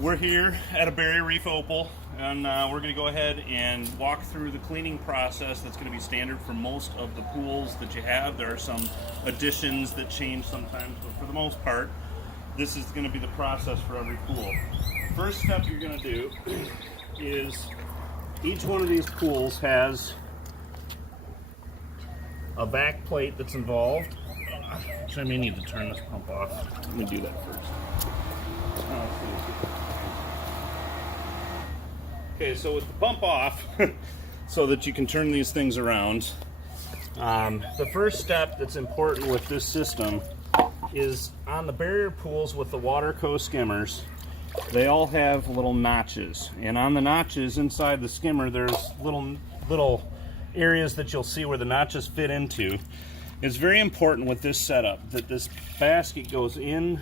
We're here at a Barrier Reef Opal, and we're going to go ahead and walk through the cleaning process that's going to be standard for most of the pools that you have. There are some additions that change sometimes, but for the most part, this is going to be the process for every pool. First step you're going to do is each one of these pools has a back plate that's involved. Which I may need to turn this pump off. Let me do that first. Okay, so with the pump off, so that you can turn these things around, the first step that's important with this system is on the barrier pools with the Waterco skimmers, they all have little notches. And on the notches inside the skimmer, there's little areas that you'll see where the notches fit into. It's very important with this setup that this basket goes in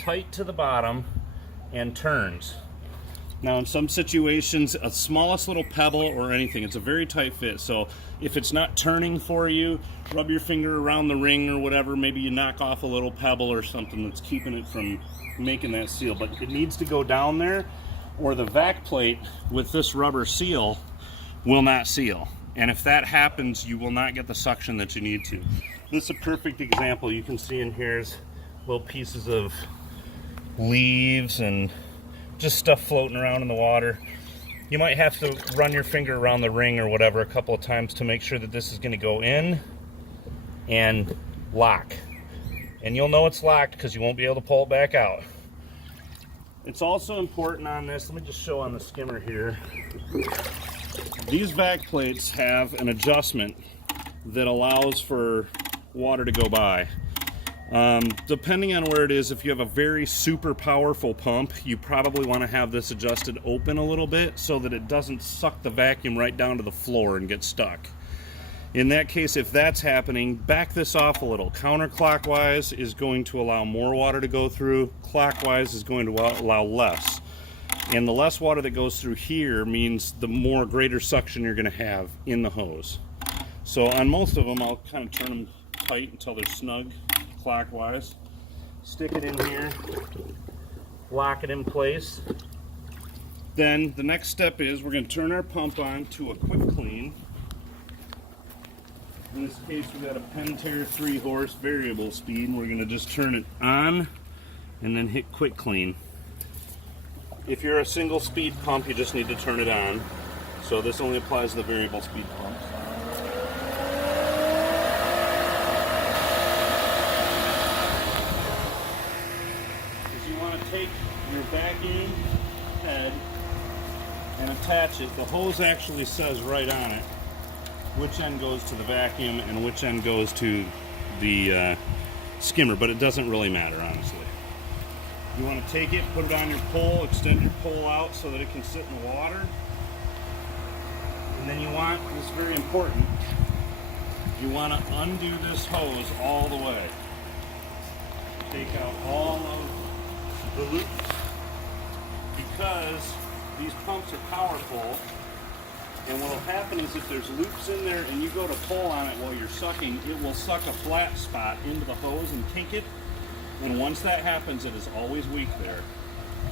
tight to the bottom and turns. Now in some situations, a smallest little pebble or anything, it's a very tight fit. So if it's not turning for you, rub your finger around the ring or whatever. Maybe you knock off a little pebble or something that's keeping it from making that seal. But it needs to go down there, or the vac plate with this rubber seal will not seal. And if that happens, you will not get the suction that you need to. This is a perfect example. You can see in here's little pieces of leaves and just stuff floating around in the water. You might have to run your finger around the ring or whatever a couple of times to make sure that this is going to go in and lock. And you'll know it's locked because you won't be able to pull it back out. It's also important on this, let me just show on the skimmer here. These vac plates have an adjustment that allows for water to go by. Depending on where it is, if you have a very super powerful pump, you probably want to have this adjusted open a little bit so that it doesn't suck the vacuum right down to the floor and get stuck. In that case, if that's happening, back this off a little. Counterclockwise is going to allow more water to go through. Clockwise is going to allow less. And the less water that goes through here means the more greater suction you're going to have in the hose. So on most of them, I'll kind of turn them tight until they're snug clockwise. Stick it in here, lock it in place. Then the next step is we're going to turn our pump on to a quick clean. In this case, we've got a Pentair 3-horse variable speed, and we're going to just turn it on and then hit quick clean. If you're a single speed pump, you just need to turn it on. So this only applies to the variable speed pumps. You want to take your vacuum head and attach it. The hose actually says right on it which end goes to the vacuum and which end goes to the skimmer, but it doesn't really matter, honestly. You want to take it, put it on your pole, extend your pole out so that it can sit in the water. And then you want, this is very important, you want to undo this hose all the way. Take out all of the loops, because these pumps are powerful, and what will happen is if there's loops in there and you go to pull on it while you're sucking, it will suck a flat spot into the hose and kink it, and once that happens, it is always weak there,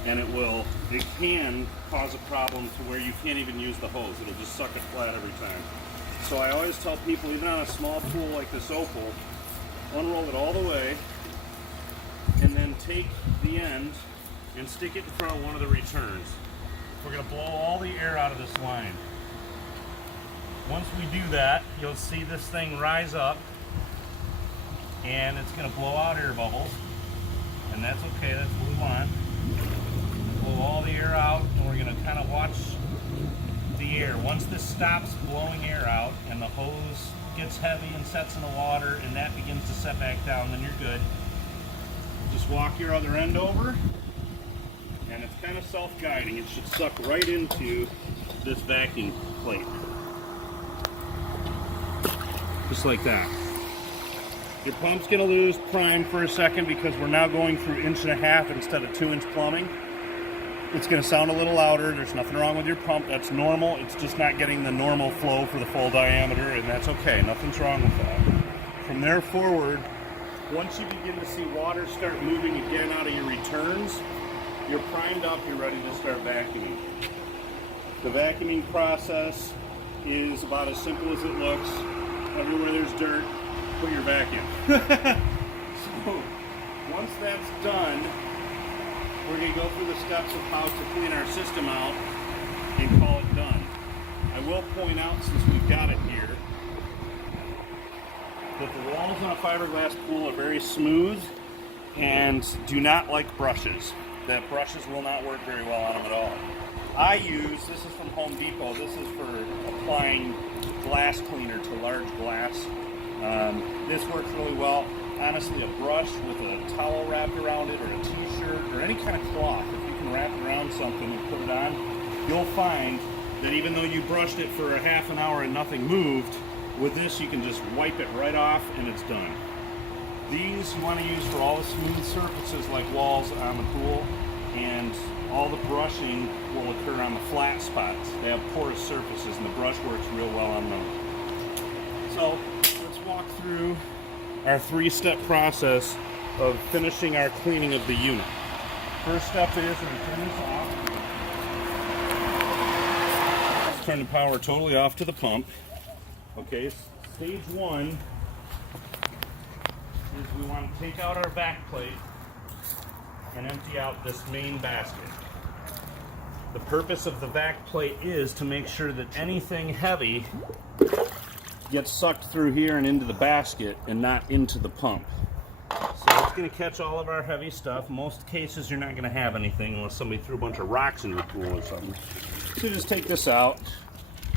and it can cause a problem to where you can't even use the hose. It'll just suck it flat every time. So I always tell people, even on a small pool like this Opal, unroll it all the way, and then take the end and stick it in front of one of the returns. We're going to blow all the air out of this line. Once we do that, you'll see this thing rise up, and it's going to blow out air bubbles, and that's okay, that's what we want. Blow all the air out, and we're going to kind of watch the air. Once this stops blowing air out and the hose gets heavy and sets in the water and that begins to set back down, then you're good. Just walk your other end over, and it's kind of self-guiding. It should suck right into this vacuum plate. Just like that. Your pump's going to lose prime for a second because we're now going through 1.5 inch instead of 2 inch plumbing. It's going to sound a little louder. There's nothing wrong with your pump. That's normal. It's just not getting the normal flow for the full diameter, and that's okay. Nothing's wrong with that. From there forward, once you begin to see water start moving again out of your returns, you're primed up, you're ready to start vacuuming. The vacuuming process is about as simple as it looks. Everywhere there's dirt, put your vacuum. So once that's done, we're going to go through the steps of how to clean our system out and call it done. I will point out, since we've got it here, that the walls on a fiberglass pool are very smooth and do not like brushes. The brushes will not work very well on them at all. This is from Home Depot, this is for applying glass cleaner to large glass. This works really well. Honestly, a brush with a towel wrapped around it, or a t-shirt, or any kind of cloth, if you can wrap it around something and put it on, you'll find that even though you brushed it for a half an hour and nothing moved, with this you can just wipe it right off and it's done. These you want to use for all the smooth surfaces like walls on the pool, and all the brushing will occur on the flat spots. They have porous surfaces and the brush works real well on those. So let's walk through our 3-step process of finishing our cleaning of the unit. First step is to turn this off. Let's turn the power totally off to the pump. Okay, stage 1 is we want to take out our back plate and empty out this main basket. The purpose of the back plate is to make sure that anything heavy gets sucked through here and into the basket and not into the pump. So it's going to catch all of our heavy stuff. Most cases you're not going to have anything unless somebody threw a bunch of rocks in your pool or something. So just take this out.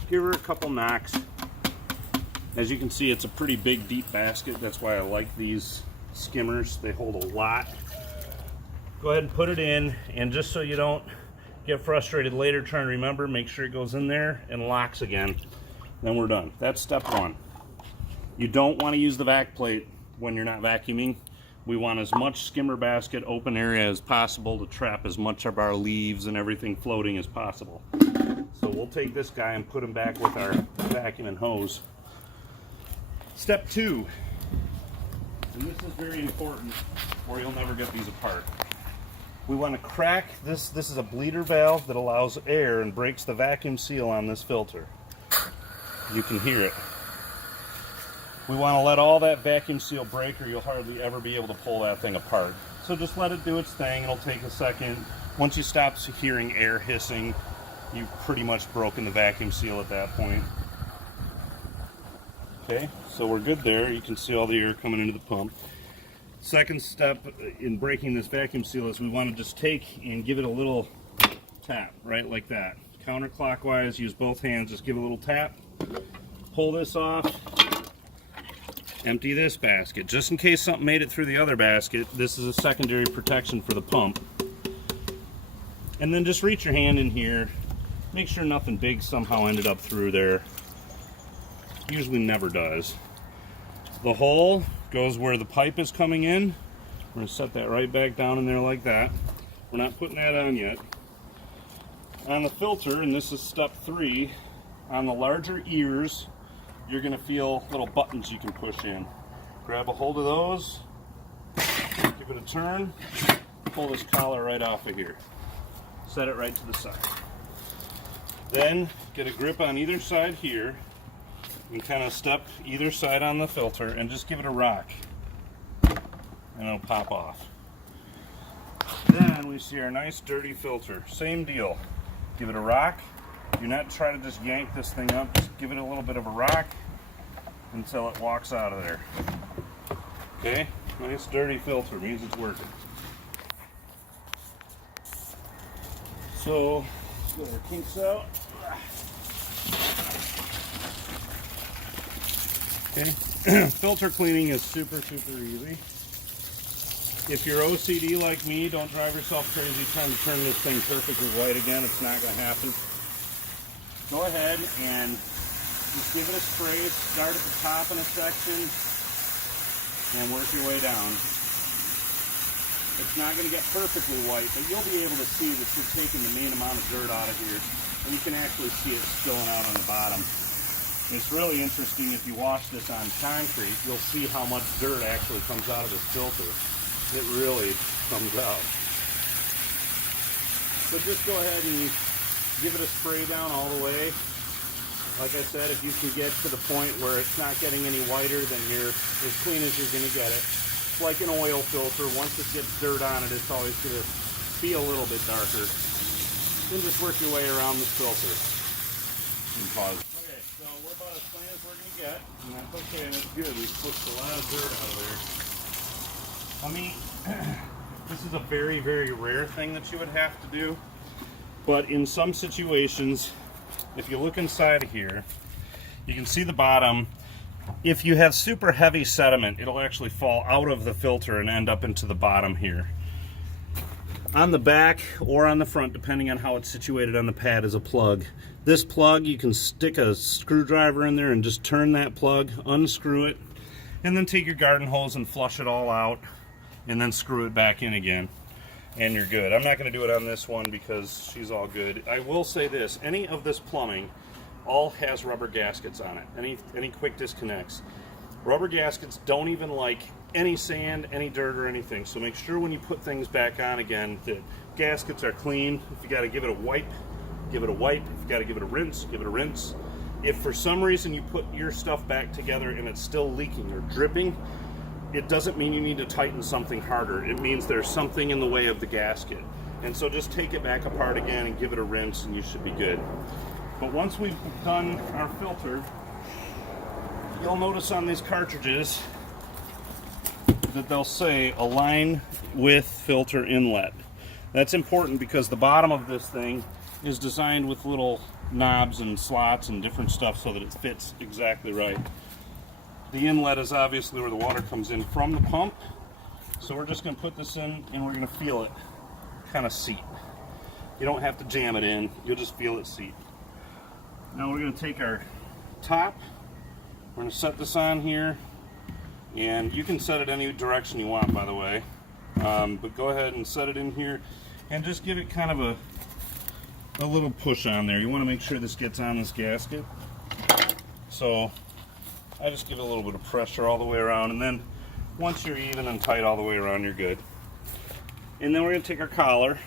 Here are a couple knocks. As you can see, it's a pretty big, deep basket. That's why I like these skimmers. They hold a lot. Go ahead and put it in, and just so you don't get frustrated later trying to remember, make sure it goes in there and locks again. Then we're done. That's step 1. You don't want to use the back plate when you're not vacuuming. We want as much skimmer basket open area as possible to trap as much of our leaves and everything floating as possible. So we'll take this guy and put him back with our vacuum and hose. Step 2, and this is very important or you'll never get these apart. We want to crack this. This is a bleeder valve that allows air and breaks the vacuum seal on this filter. You can hear it. We want to let all that vacuum seal break or you'll hardly ever be able to pull that thing apart. So just let it do its thing. It'll take a second. Once you stop hearing air hissing, you've pretty much broken the vacuum seal at that point. Okay, so we're good there. You can see all the air coming into the pump. Second step in breaking this vacuum seal is we want to just take and give it a little tap, right like that. Counterclockwise, use both hands, just give it a little tap. Pull this off. Empty this basket. Just in case something made it through the other basket, this is a secondary protection for the pump. And then just reach your hand in here. Make sure nothing big somehow ended up through there. Usually never does. The hole goes where the pipe is coming in. We're going to set that right back down in there like that. We're not putting that on yet. On the filter, and this is step 3, on the larger ears, you're going to feel little buttons you can push in. Grab a hold of those, give it a turn, pull this collar right off of here. Set it right to the side. Then get a grip on either side here and kind of step either side on the filter and just give it a rock and it'll pop off. Then we see our nice dirty filter. Same deal. Give it a rock. Do not try to just yank this thing up. Just give it a little bit of a rock until it walks out of there. Okay? Nice dirty filter means it's working. So let's get our kinks out. Okay, filter cleaning is super easy. If you're OCD like me, don't drive yourself crazy trying to turn this thing perfectly white again. It's not going to happen. Go ahead and just give it a spray. Start at the top in a section and work your way down. It's not going to get perfectly white, but you'll be able to see that you're taking the main amount of dirt out of here, and you can actually see it spilling out on the bottom. It's really interesting if you wash this on concrete, you'll see how much dirt actually comes out of this filter. It really comes out. But just go ahead and give it a spray down all the way. Like I said, if you can get to the point where it's not getting any whiter, then you're as clean as you're going to get it. It's like an oil filter. Once it gets dirt on it, it's always going to be a little bit darker. Then just work your way around the filter. And pause. Okay, so we're about as clean as we're going to get. And that's okay, and it's good. We've pushed a lot of dirt out of there. I mean, this is a very, very rare thing that you would have to do. But in some situations, if you look inside of here, you can see the bottom. If you have super heavy sediment, it'll actually fall out of the filter and end up into the bottom here. On the back or on the front, depending on how it's situated on the pad, is a plug. This plug, you can stick a screwdriver in there and just turn that plug, unscrew it, and then take your garden hose and flush it all out, and then screw it back in again. And you're good. I'm not going to do it on this one because she's all good. I will say this, any of this plumbing all has rubber gaskets on it, any quick disconnects. Rubber gaskets don't even like any sand, any dirt, or anything. So make sure when you put things back on again, the gaskets are clean. If you got to give it a wipe, give it a wipe. If you got to give it a rinse, give it a rinse. If for some reason you put your stuff back together and it's still leaking or dripping, it doesn't mean you need to tighten something harder. It means there's something in the way of the gasket. And so just take it back apart again and give it a rinse and you should be good. But once we've done our filter, you'll notice on these cartridges that they'll say align with filter inlet. That's important because the bottom of this thing is designed with little knobs and slots and different stuff so that it fits exactly right. The inlet is obviously where the water comes in from the pump. So we're just going to put this in and we're going to feel it kind of seat. You don't have to jam it in, you'll just feel it seat. Now we're going to take our top, we're going to set this on here, and you can set it any direction you want, by the way. But go ahead and set it in here and just give it kind of a little push on there. You want to make sure this gets on this gasket. So I just give it a little bit of pressure all the way around, and then once you're even and tight all the way around, you're good. And then we're going to take our collar,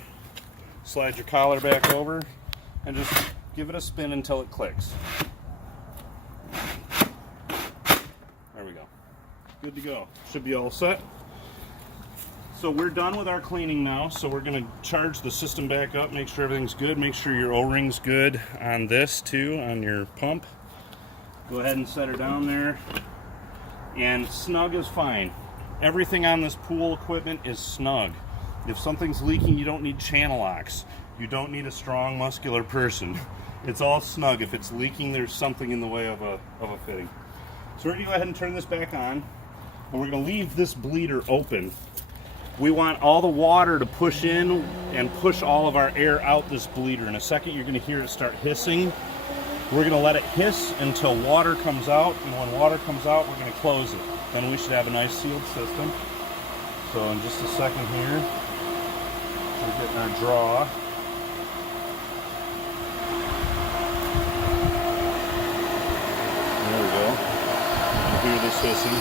slide your collar back over, and just give it a spin until it clicks. There we go. Good to go. Should be all set. So we're done with our cleaning now, so we're going to charge the system back up, make sure everything's good, make sure your O-ring's good on this too, on your pump. Go ahead and set her down there, and snug is fine. Everything on this pool equipment is snug. If something's leaking, you don't need channel locks. You don't need a strong, muscular person. It's all snug. If it's leaking, there's something in the way of a fitting. So we're going to go ahead and turn this back on, and we're going to leave this bleeder open. We want all the water to push in and push all of our air out this bleeder. In a second, you're going to hear it start hissing. We're going to let it hiss until water comes out, and when water comes out, we're going to close it. Then we should have a nice sealed system. So in just a second here, we're getting our draw. There we go. You can hear this hissing.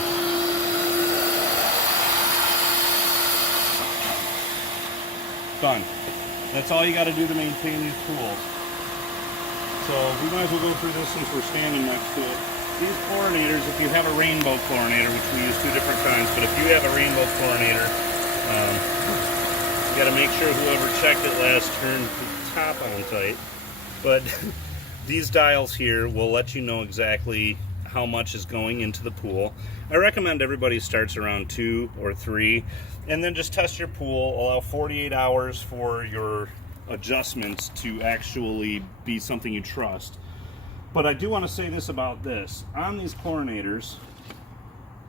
Done. That's all you got to do to maintain these pools. So we might as well go through this since we're standing next to it. These chlorinators, if you have a rainbow chlorinator, which we use 2 different kinds, but if you have a rainbow chlorinator, you got to make sure whoever checked it last turned the top on tight. But these dials here will let you know exactly how much is going into the pool. I recommend everybody starts around 2 or 3, and then just test your pool. Allow 48 hours for your adjustments to actually be something you trust. But I do want to say this about this. On these chlorinators,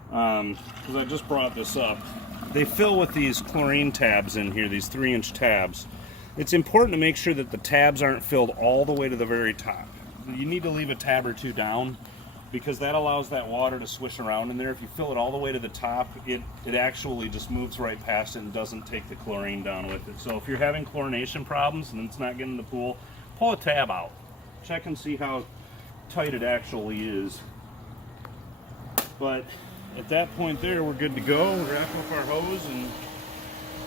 because I just brought this up, they fill with these chlorine tabs in here, these 3-inch tabs. It's important to make sure that the tabs aren't filled all the way to the very top. You need to leave a tab or 2 down, because that allows that water to swish around in there. If you fill it all the way to the top, it actually just moves right past it and doesn't take the chlorine down with it. So if you're having chlorination problems and it's not getting in the pool, pull a tab out. Check and see how tight it actually is. But at that point there, we're good to go. Wrap up our hose and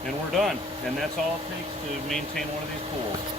and we're done. And that's all it takes to maintain one of these pools.